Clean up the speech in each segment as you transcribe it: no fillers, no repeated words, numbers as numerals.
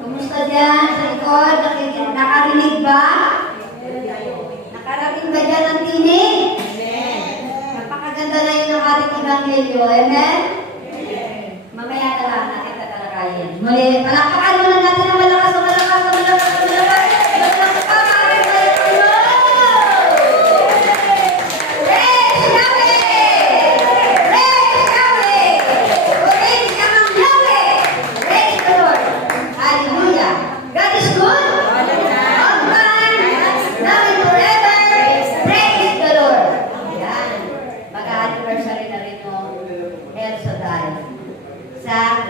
Kumusta dyan sa likod? Nakarinig ba? Nakarating ba dyan ang tinig? Napakaganda na yun ng ating Ebanghelyo. Amen? Mamaya na lang natin tatalakayin. Muli, palakpakan muna natin ang malakas na malakas na malakas na malakas.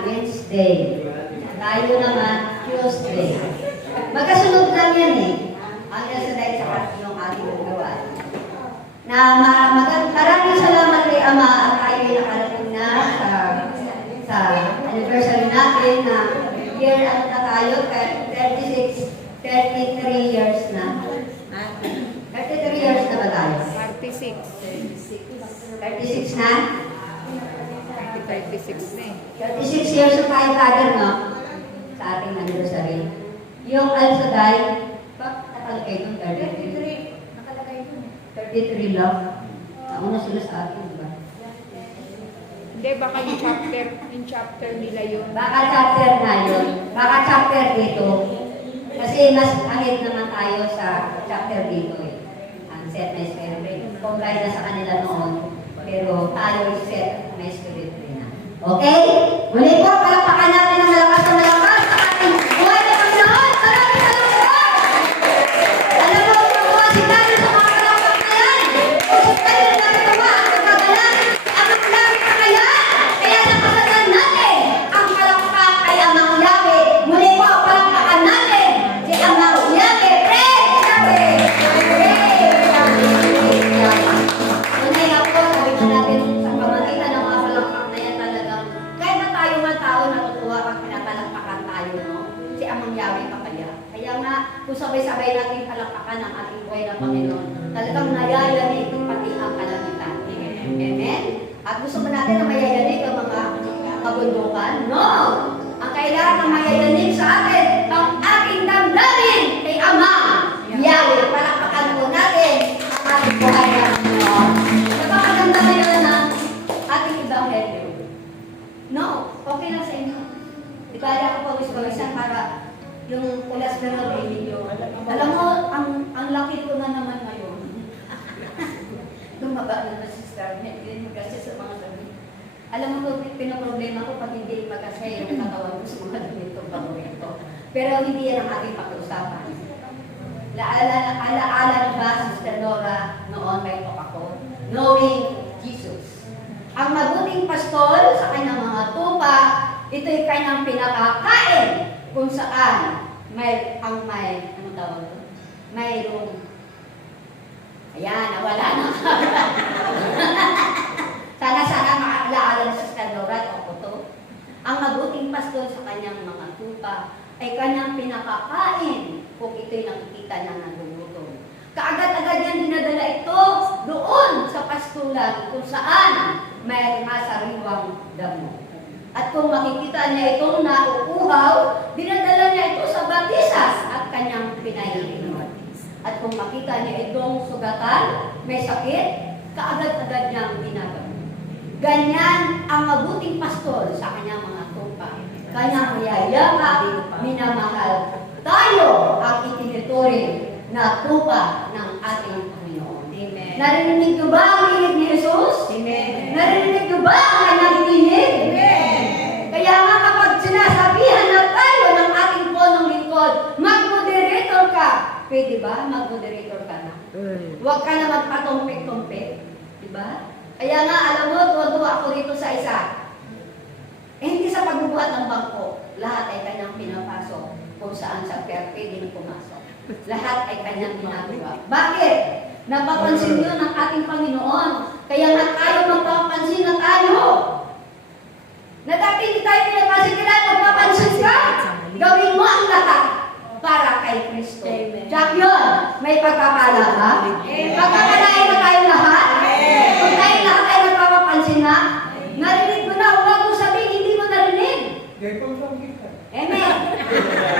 Wednesday. Tayo naman, Tuesday. Magkasunod lang yan eh. Ang yesterday sa yung ating gawa. Na maraming salamat kay Ama at tayo ay nakarating na sa anniversary natin na year ano na tayo, 33 years na. 33 years na ba tayo? 36. 36 na? 36 na eh. 36 years of tayo kader, no? Sa ating anniversary. Yung Al-Saday, nakalagay doon, 33. Nakalagay doon. 33 lang. Nauna sila sa atin, di ba? Hindi, baka yung chapter nila yun. Baka chapter na yun. Baka chapter dito. Kasi mas ahit naman tayo sa chapter dito eh. Ang set na spirit. Combine na sa kanila noon. Pero tayo set na spirit na. Okay? Muli po, palakpakan natin ang malakas na malakas sa ating buhay na Panginoon. Maraming salamat! Alam mo, kung si tayo sa mga palakpak na yan, kung si tayo na nagtawa, ang kagalan, ang langit na kaya, kaya napasalan natin ang palakpak ay Amang Yahweh. Muli po, palakpakan natin si Amang Yahweh. Praise Yahweh! Praise Yahweh! Tunay nga po, sabi na natin sa pamagitan ng mga palakpak na yan talagang kahit na tayo mga tao natutuwa pag pinapalakpakan tayo, no? Si Amang Yahweh pa kaya. Kaya nga, kung sabay-sabay natin palakpakan ang ating buhay na Panginoon, talagang nayayanig pati ang kalangitan. Amen? At gusto mo natin na mayayanig ang mga kabundukan? No! Ang kailangan na mayayanig sa atin, ang ating damdamin kay Amang Yahweh. Palakpakan po natin ang ating buhay na Panginoon. Napakaganda ngayon ng ating Ebanghelyo. No, okay lang sa inyo. Di ba, ako pawis-pawisan para yung ulas na nabili nyo. Alam mo, ang laki ko na naman ngayon. Lumaba na na si Sister Met, hindi magkasya sa mga dami. Alam mo, pinaproblema ko pag hindi magkasya yung katawan ko sa mga dami itong paborito. Pero hindi yan ang ating pag-usapan. Alaala ba, Sister Nora, noon may talk ako? Knowing Jesus. Ang mabuting pastol sa kanyang mga tupa, ito'y kanyang pinakakain kung saan ano tawag ito? Mayroong, ayan, nawala na. Sana makakalaala sa Skandora o Koto. Ang mabuting pastol sa kanyang mga tupa ay kanyang pinakakain kung ito'y nakikita niya na lumutong. Kaagad-agad yan dinadala ito doon sa pastulan kung saan may masariwang damo. At kung makikita niya itong nauuhaw, dinadala niya ito sa batisas at kanyang pinaiinuman. At kung makita niya itong sugatan, may sakit, kaagad-agad niyang ginagawa. Ganyan ang mabuting pastol sa kanyang mga tupa. Kanyang niyayakap, minamahal tayo ang itinituring na tupa ng ating Panginoon. Amen. Narinig niyo ba ang hinig ni Jesus? Amen. Narinig niyo ba ang kanyang hinig? Amen. Kaya nga kapag sinasabihan na tayo ng ating punong lingkod, mag-moderator ka. Pwede ba? Mag-moderator ka na. Huwag ka na magpatumpik-tumpik. Diba? Kaya nga, alam mo, tuwa-tuwa ako dito sa isa. Hindi sa pagbubuhat ng bangko. Lahat ay kanyang pinapasok kung saan sa pwede na pumasok. Lahat ay kanyang ginagawa. Bakit? Napapansin yun ng ating Panginoon. Kaya nga tayo magpapansin na tayo. Na dati hindi tayo pinapansin, kailangan magpapansin ka. Gawin mo ang lahat para kay Kristo. Jack yun, may pagpapala ba? Pagkakalain na tayo lahat? Kung tayo lahat ay nagpapapansin na, narinig mo na, huwag mo sabihin, hindi mo narinig. Amen.